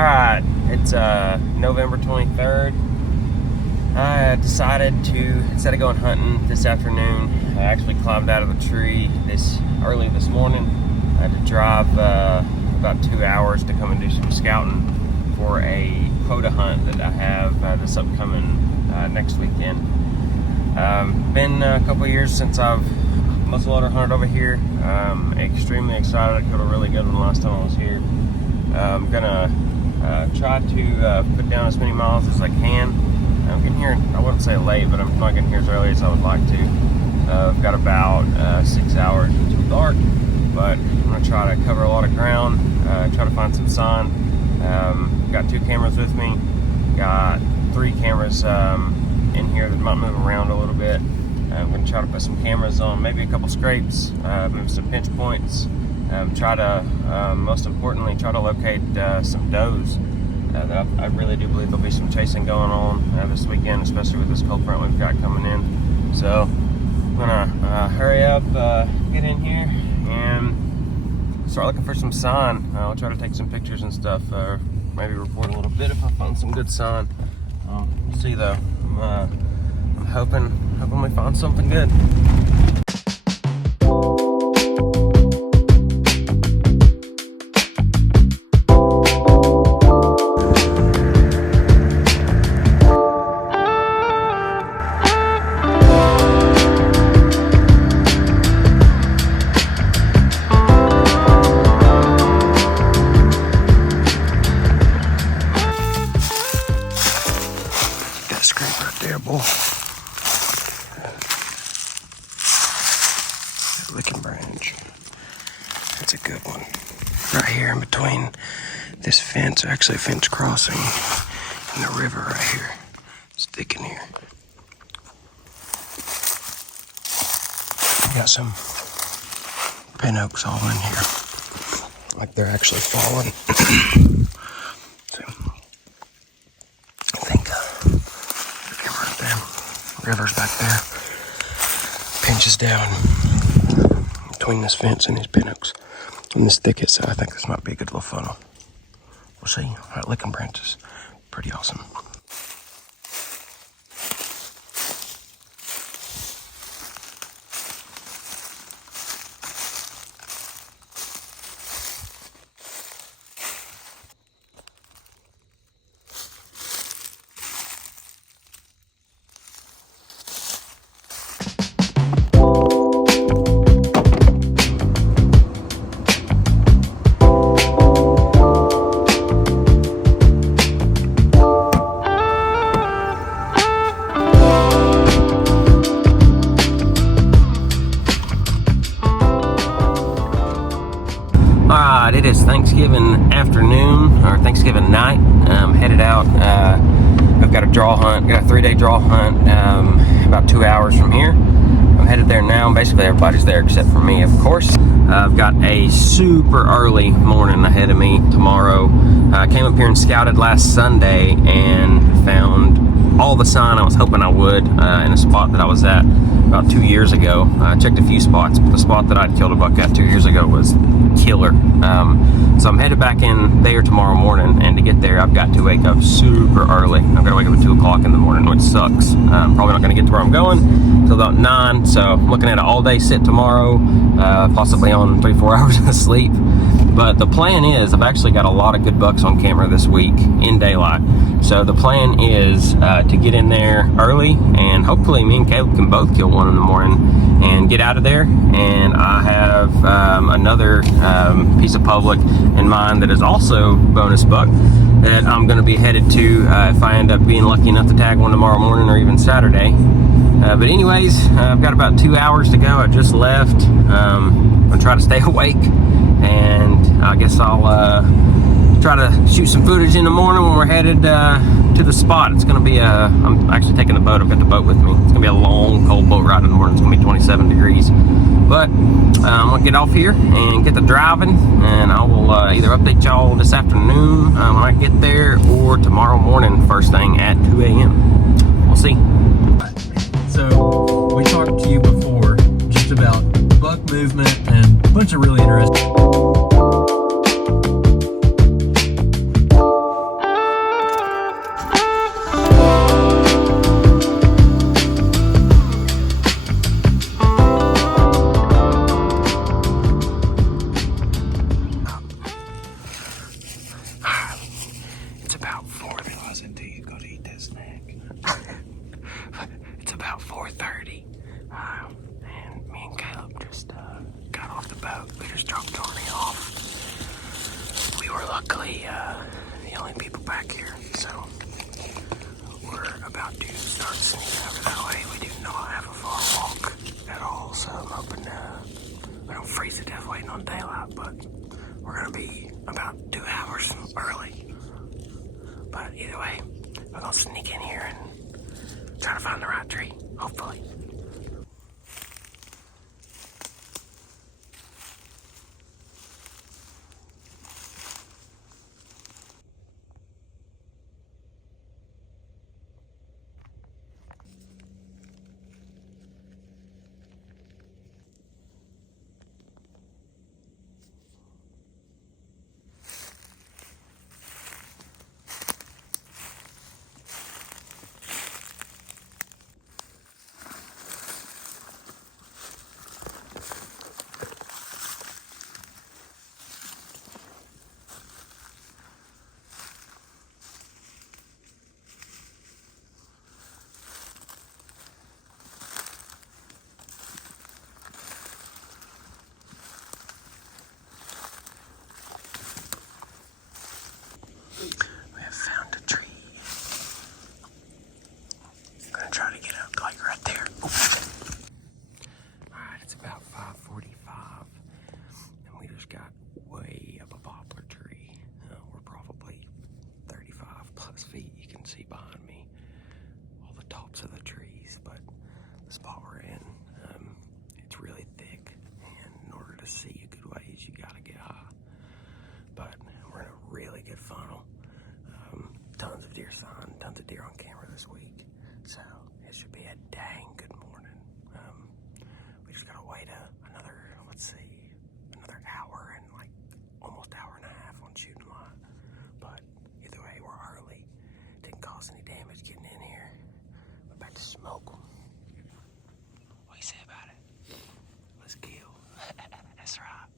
Alright, it's November 23rd. I decided to, instead of going hunting this afternoon, I actually climbed out of the tree early this morning. I had to drive about 2 hours to come and do some scouting for a quota hunt that I have this upcoming next weekend. Been a couple years since I've muzzleloader hunted over here. Extremely excited. I killed a really good one last time I was here. I'm gonna try to put down as many miles as I can. I'm getting here, I wouldn't say late, but I'm not getting here as early as I would like to. I've got about 6 hours until dark, but I'm gonna try to cover a lot of ground, try to find some sign. Got 2 cameras with me, got 3 cameras in here that might move around a little bit. I'm going to try to put some cameras on maybe a couple scrapes, maybe some pinch points. Try to, most importantly, try to locate some does. I really do believe there'll be some chasing going on this weekend, especially with this cold front we've got coming in. So I'm going to hurry up, get in here, and start looking for some sign. I'll try to take some pictures and stuff, maybe report a little bit if I find some good sign. We'll see though. I'm hoping we find something good. Got a scrape right there, boy. Licking branch. That's a good one. Right here in between this fence, actually a fence crossing, and the river right here. It's thick in here. Got some pin oaks all in here. Like they're actually falling. So, I think right there. River's back there. Pinches down between this fence and these pin oaks and this thicket, so I think this might be a good little funnel. We'll see. All right, licking branches. Pretty awesome. Alright, it is Thanksgiving afternoon, or Thanksgiving night. I'm headed out. I've got a draw hunt, got a 3-day draw hunt about 2 hours from here. I'm headed there now. Basically everybody's there except for me, of course. I've got a super early morning ahead of me tomorrow. I came up here and scouted last Sunday and found all the sign I was hoping I would in a spot that I was at about 2 years ago. I checked a few spots, but the spot that I'd killed a buck at 2 years ago was killer. So I'm headed back in there tomorrow morning, and to get there I've got to wake up super early. I've got to wake up at 2 o'clock in the morning, which sucks. I'm probably not going to get to where I'm going until about 9, so I'm looking at an all-day sit tomorrow, possibly on 3-4 hours of sleep. But the plan is, I've actually got a lot of good bucks on camera this week in daylight. So the plan is to get in there early, and hopefully me and Caleb can both kill one in the morning and get out of there. And I have another piece of public in mind that is also bonus buck that I'm going to be headed to if I end up being lucky enough to tag one tomorrow morning or even Saturday. But anyways, I've got about 2 hours to go. I just left. I'm going to try to stay awake, and I guess I'll try to shoot some footage in the morning when we're headed to the spot. It's going to be I'm actually taking the boat. I've got the boat with me. It's going to be a long, cold boat ride in the morning. It's going to be 27 degrees. But I'm going to get off here and get to driving, and I will either update y'all this afternoon when I get there, or tomorrow morning first thing at 2 a.m. We'll see. So we talked to you before just about buck movement and a bunch of really interesting really the only people back here, so we're about to start sneaking over that way. We do not have a far walk at all, so I'm hoping we don't freeze to death waiting on daylight, but we're gonna be about 2 hours early. But either way, we're gonna sneak in here and try to find the right tree, hopefully. We have found a tree. I'm gonna try to get up like right there. Alright, it's about 5:45, and we just got way up a poplar tree. We're probably 35 plus feet. You can see behind me all the tops of the trees, but the spot we're in, it's really thick, and in order to see a good ways, you gotta get high. But we're in a really good funnel. Tons of deer sign, tons of deer on camera this week, so it should be a dang good morning. We just gotta wait another, another hour and like almost hour and a half on shooting light. But either way, we're early. Didn't cause any damage getting in here. We're about to smoke them. What do you say about it? Let's kill. That's right.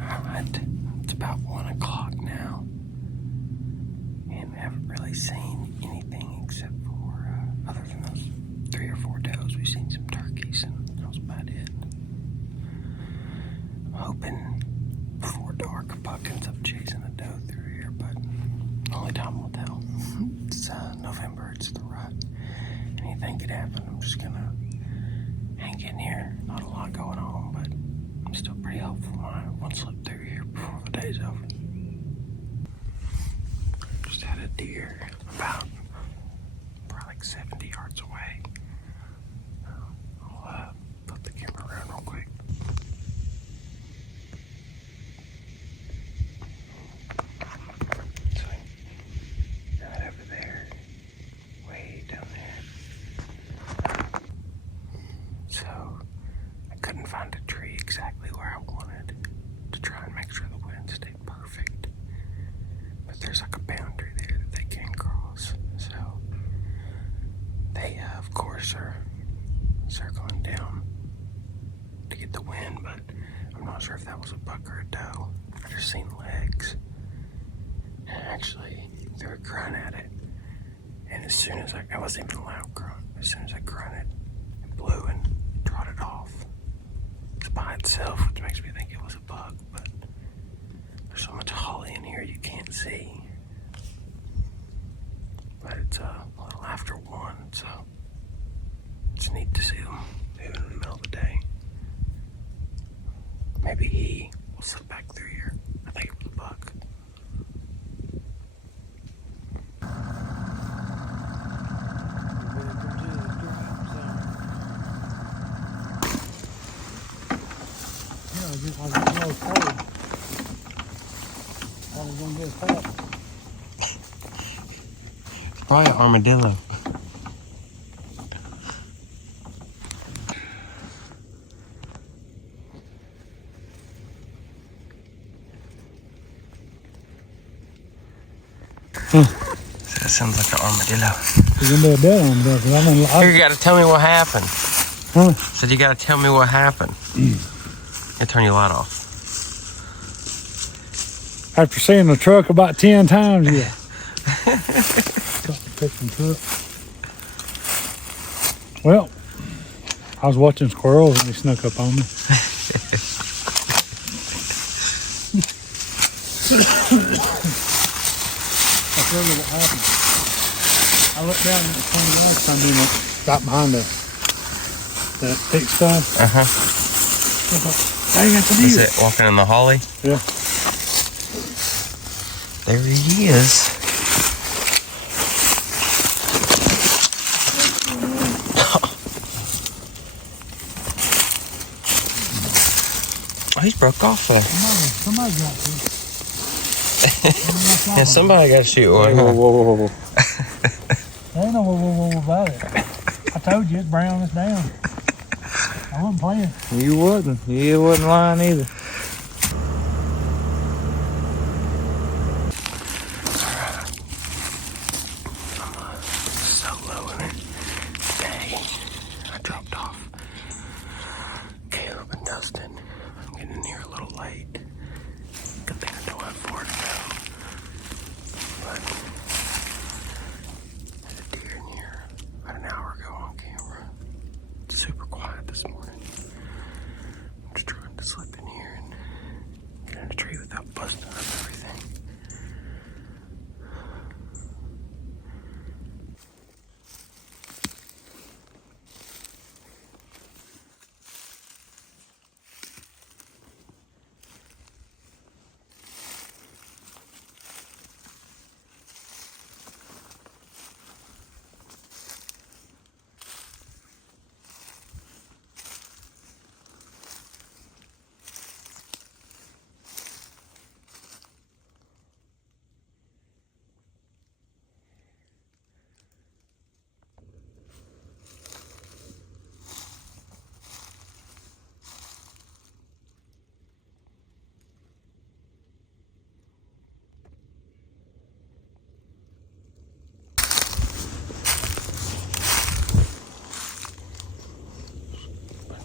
Alright, it's about 1 o'clock now, and we haven't really seen anything except for, other than those 3 or 4 does. We've seen some turkeys, and that was about it. I'm hoping before dark, a buck ends up chasing a doe through here, but only time will tell. It's November, it's the rut. Anything could happen. I'm just gonna hang in here. Not a lot going on, but I'm still pretty hopeful I won't slip through here before the day's over. Just had a deer about probably like 70 yards away. I'll flip the camera around real quick. So, right over there, way down there. So, I couldn't find a tree exactly where I wanted to try and make sure the wind stayed perfect. But there's like a boundary there that they can cross. So, they, of course, are circling down to get the wind, but I'm not sure if that was a buck or a doe. I just seen legs. And actually, they were grunting at it. And as soon as I wasn't even a loud grunt. As soon as I grunted, it blew and trotted off. It's by itself, which makes me think it was a buck, but there's so much holly in here you can't see. But it's a little after 1, so it's neat to see them moving in the middle of the day. Maybe he will slip back through here. I think it was a buck. Probably an armadillo. That sounds like an armadillo. You're gonna be a dead armadillo, 'cause I mean, Here, you gotta tell me what happened. Huh? Said you gotta tell me what happened. And turn your light off. After seeing the truck about 10 times, yeah. Picking truck. Well, I was watching squirrels and they snuck up on me. I told you what happened. I looked down at the corner of the next time, doing it right behind the thick stuff. Dang, it's a deer. Is it walking in the holly? Yeah. There he is. Oh, he's broke off there. Somebody got to. Yeah, somebody got to shoot one. Whoa. There ain't no whoa about it. I told you it's brown, it's down. I wasn't playing. You wasn't. You wasn't lying either. Solo in it today. I dropped off Caleb and Dustin. I'm getting in here a little late. Good thing I don't have far to go. But there's a deer in here about an hour ago on camera. It's super quiet this morning. I'm just trying to slip in here and get in a tree without busting up everything.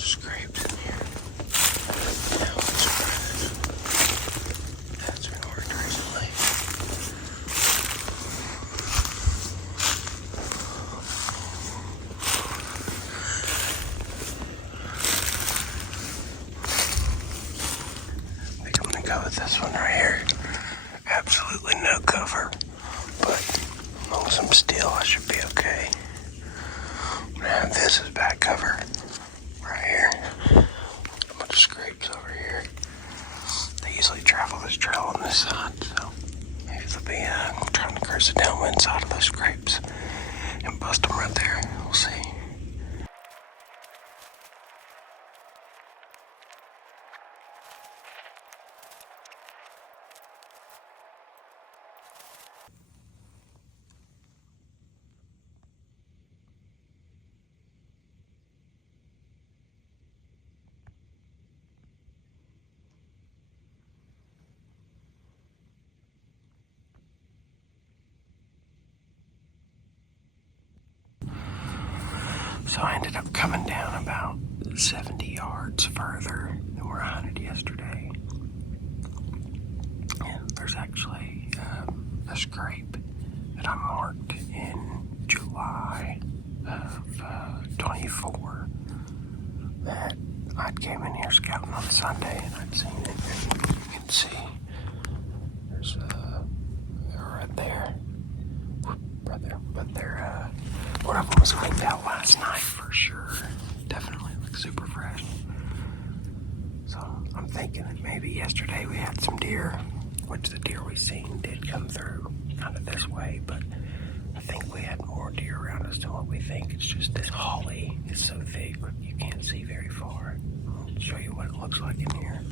Scrapes in here. Now it's scratched. That's been worked recently. I think I'm gonna go with this one right here. Absolutely no cover, but as long as I'm still, I should be okay. I'm gonna have this as back cover. Right here. A bunch of scrapes over here. They usually travel this trail on this side, so maybe is I'll be trying to cruise the downwind side of those scrapes and bust them right there. We'll see. So I ended up coming down about 70 yards further than where I hunted yesterday. And there's actually a scrape that I marked in July of 24 that I'd came in here scouting on Sunday and I'd seen it. And you can see there's right there. But they're one of them was cleaned out last night for sure. Definitely looks super fresh. So I'm thinking that maybe yesterday we had some deer, which the deer we seen did come through kind of this way, but I think we had more deer around us than what we think. It's just this holly is so thick you can't see very far. I'll show you what it looks like in here.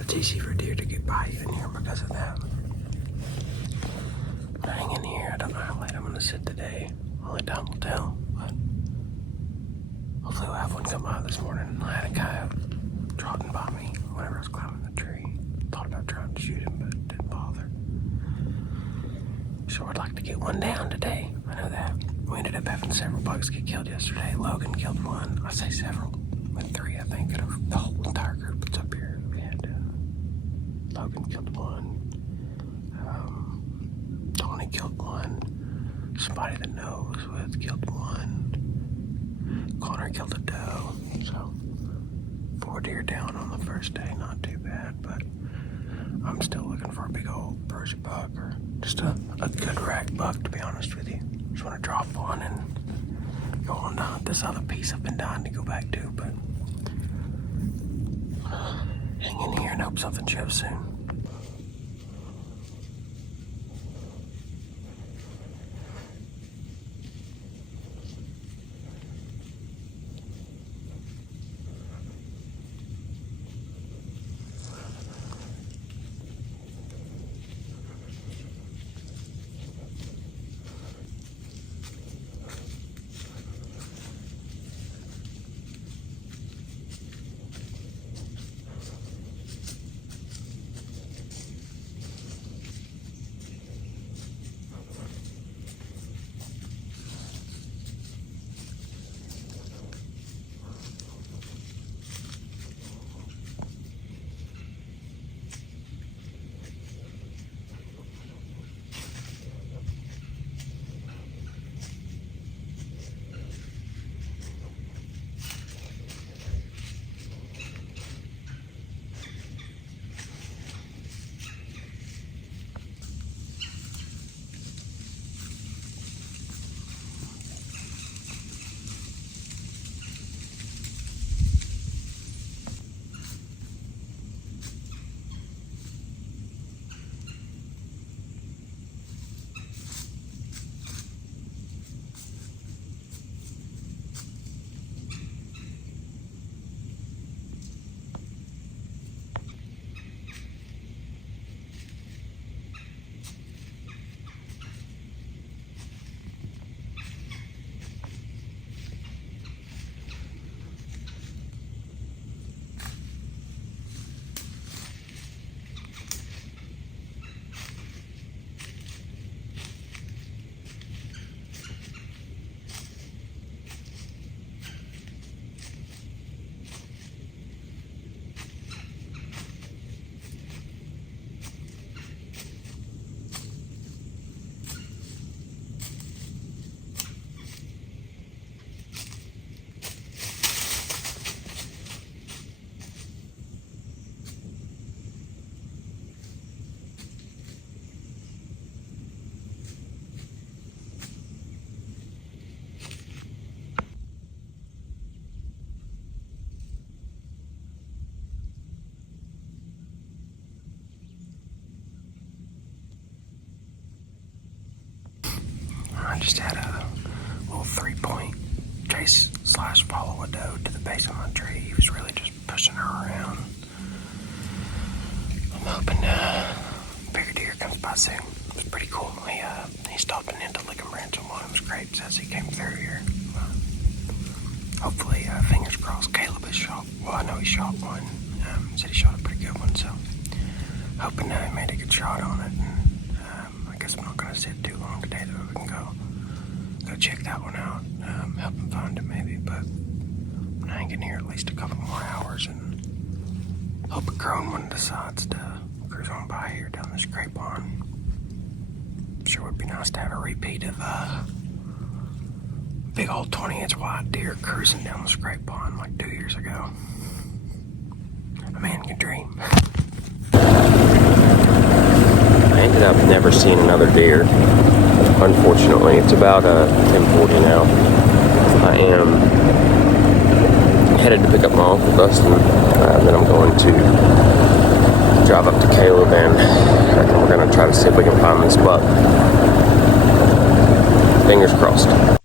It's easy for deer to get by you in here because of that. Hang in here. I don't know how late I'm going to sit today. Only time will tell. But hopefully we'll have one come by this morning. I had a guy trotting by me whenever I was climbing the tree. Thought about trying to shoot him, but didn't bother. Sure would like to get one down today. I know that. We ended up having several bucks get killed yesterday. Logan killed one. I say several. With 3, I think, out of the whole entire group that's up here. We had Logan killed one. Tony killed one. Somebody that knows with killed one. Connor killed a doe. So 4 deer down on the first day. Not too bad, but I'm still looking for a big old Persian buck or just a good rack buck, to be honest with you. Just want to drop one and go on to hunt this other piece I've been dying to go back to, but hang in here and hope something shows soon. I just had a little 3-point chase / follow a doe to the base of my tree. He was really just pushing her around. I'm hoping bigger deer comes by soon. It was pretty cool. He stopped and in to lick a branch on one of his grapes as he came through here. Hopefully, fingers crossed, Caleb has shot. Well, I know he shot one. Said he shot a pretty good one, so hoping he made a good shot on it. And I guess I'm not going to sit too long today, though. We can go check that one out. Help him find it maybe, but I'm hanging here at least a couple more hours and hope a grown one decides to cruise on by here down this grape pond. Sure would be nice to have a repeat of big old 20-inch white deer cruising down the grape pond like 2 years ago. A man can dream. I ended up never seeing another deer. Unfortunately, it's about 10:40 now. I am headed to pick up my Uncle Dustin. Then I'm going to drive up to Caleb and we're going to try to see if we can find this buck. Fingers crossed.